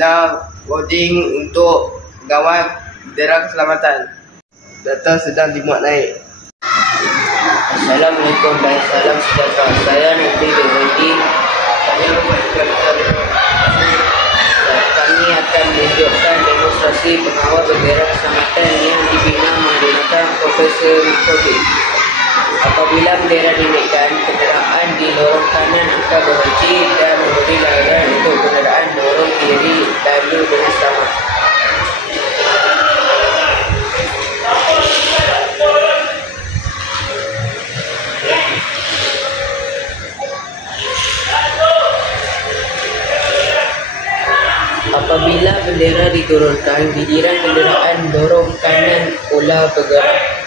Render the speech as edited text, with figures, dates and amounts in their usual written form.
Now, voting untuk pegawai bendera keselamatan. Data sedang dimuat naik. Assalamualaikum dan salam sejahtera. Saya Nabi Dewadi. Kami akan menunjukkan demonstrasi pengawal bendera keselamatan yang dibina menggunakan Profesor Mikrotik. Apabila bendera dinaikkan, kenderaan di lorong kanan akan berhenti dan memberi layanan untuk kenderaan lorong kiri lalu dengan selamat. Apabila bendera diturunkan, giliran kenderaan lorong kanan pula bergerak.